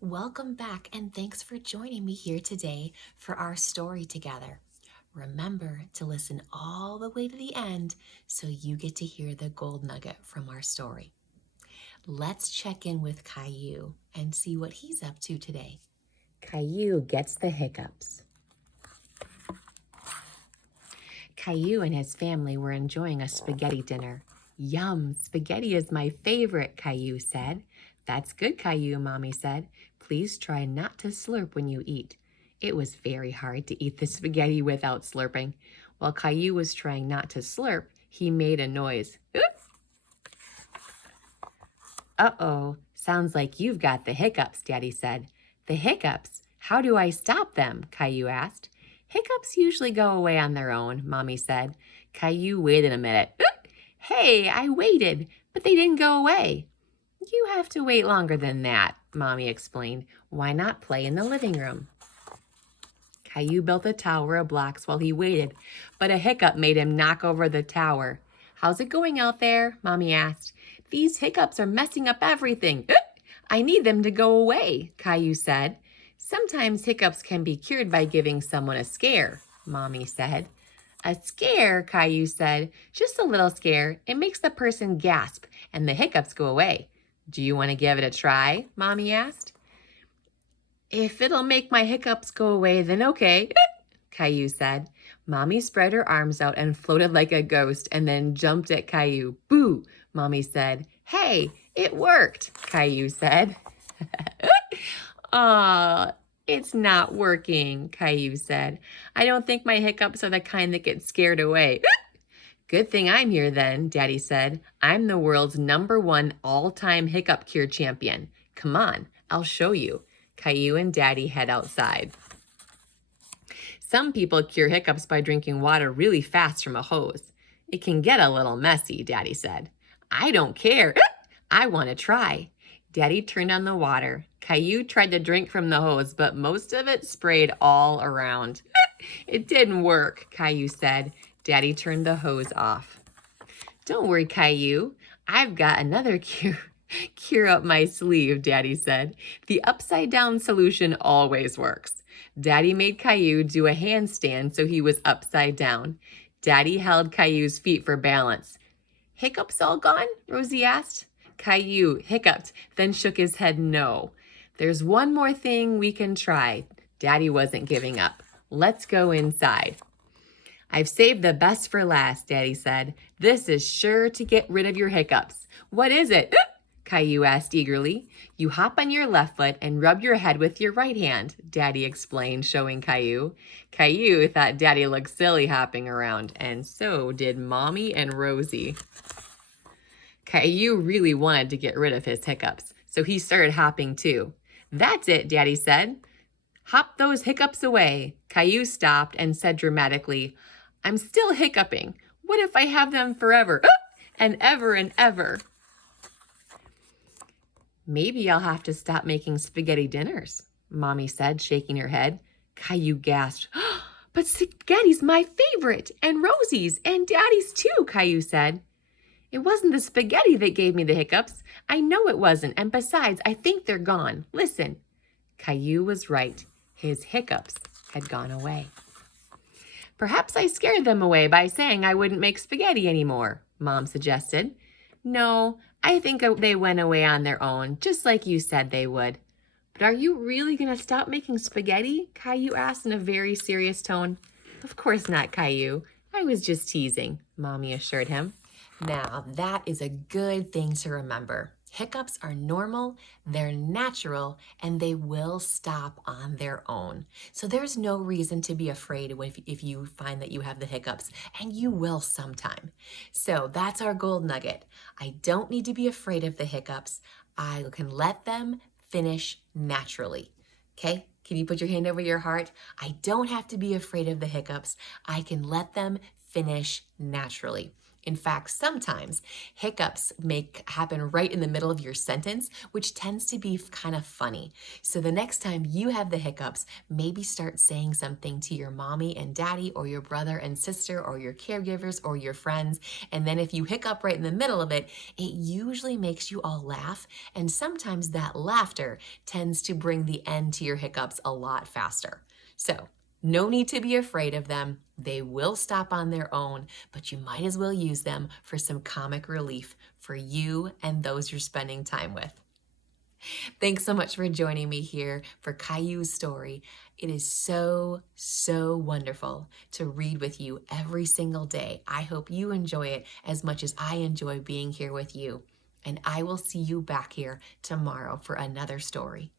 Welcome back and thanks for joining me here today for our story together. Remember to listen all the way to the end so you get to hear the gold nugget from our story. Let's check in with Caillou and see what he's up to today. Caillou gets the hiccups. Caillou and his family were enjoying a spaghetti dinner. Yum, spaghetti is my favorite, Caillou said. That's good, Caillou, Mommy said. Please try not to slurp when you eat. It was very hard to eat the spaghetti without slurping. While Caillou was trying not to slurp, he made a noise. Uh-oh, sounds like you've got the hiccups, Daddy said. The hiccups? How do I stop them? Caillou asked. Hiccups usually go away on their own, Mommy said. Caillou waited a minute. Hey, I waited, but they didn't go away. You have to wait longer than that, Mommy explained. Why not play in the living room? Caillou built a tower of blocks while he waited, but a hiccup made him knock over the tower. How's it going out there? Mommy asked. These hiccups are messing up everything. I need them to go away, Caillou said. Sometimes hiccups can be cured by giving someone a scare, Mommy said. A scare, Caillou said. Just a little scare. It makes the person gasp and the hiccups go away. Do you want to give it a try? Mommy asked. If it'll make my hiccups go away, then okay, Caillou said. Mommy spread her arms out and floated like a ghost and then jumped at Caillou. Boo, Mommy said. Hey, it worked, Caillou said. Aw, it's not working, Caillou said. I don't think my hiccups are the kind that get scared away. Good thing I'm here then, Daddy said. I'm the world's #1 all-time hiccup cure champion. Come on, I'll show you. Caillou and Daddy head outside. Some people cure hiccups by drinking water really fast from a hose. It can get a little messy, Daddy said. I don't care. I want to try. Daddy turned on the water. Caillou tried to drink from the hose, but most of it sprayed all around. It didn't work, Caillou said. Daddy turned the hose off. Don't worry, Caillou. I've got another cure up my sleeve, Daddy said. The upside-down solution always works. Daddy made Caillou do a handstand so he was upside down. Daddy held Caillou's feet for balance. Hiccups all gone? Rosie asked. Caillou hiccuped, then shook his head no. There's one more thing we can try. Daddy wasn't giving up. Let's go inside. I've saved the best for last, Daddy said. This is sure to get rid of your hiccups. What is it? Caillou asked eagerly. You hop on your left foot and rub your head with your right hand, Daddy explained, showing Caillou. Caillou thought Daddy looked silly hopping around, and so did Mommy and Rosie. Caillou really wanted to get rid of his hiccups, so he started hopping too. That's it, Daddy said. Hop those hiccups away. Caillou stopped and said dramatically, I'm still hiccuping. What if I have them forever and ever and ever? Maybe I'll have to stop making spaghetti dinners, Mommy said, shaking her head. Caillou gasped. But spaghetti's my favorite, and Rosie's, and Daddy's too, Caillou said. It wasn't the spaghetti that gave me the hiccups. I know it wasn't, and besides, I think they're gone. Listen. Caillou was right. His hiccups had gone away. Perhaps I scared them away by saying I wouldn't make spaghetti anymore, Mom suggested. No, I think they went away on their own, just like you said they would. But are you really going to stop making spaghetti? Caillou asked in a very serious tone. Of course not, Caillou. I was just teasing, Mommy assured him. Now, that is a good thing to remember. Hiccups are normal, they're natural, and they will stop on their own. So there's no reason to be afraid if you find that you have the hiccups, and you will sometime. So that's our gold nugget. I don't need to be afraid of the hiccups. I can let them finish naturally. Okay? Can you put your hand over your heart? I don't have to be afraid of the hiccups. I can let them finish naturally. In fact, sometimes hiccups happen right in the middle of your sentence, which tends to be kind of funny. So the next time you have the hiccups, maybe start saying something to your mommy and daddy or your brother and sister or your caregivers or your friends. And then if you hiccup right in the middle of it, it usually makes you all laugh. And sometimes that laughter tends to bring the end to your hiccups a lot faster. So no need to be afraid of them. They will stop on their own, but you might as well use them for some comic relief for you and those you're spending time with. Thanks so much for joining me here for Caillou's story. It is so, so wonderful to read with you every single day. I hope you enjoy it as much as I enjoy being here with you. And I will see you back here tomorrow for another story.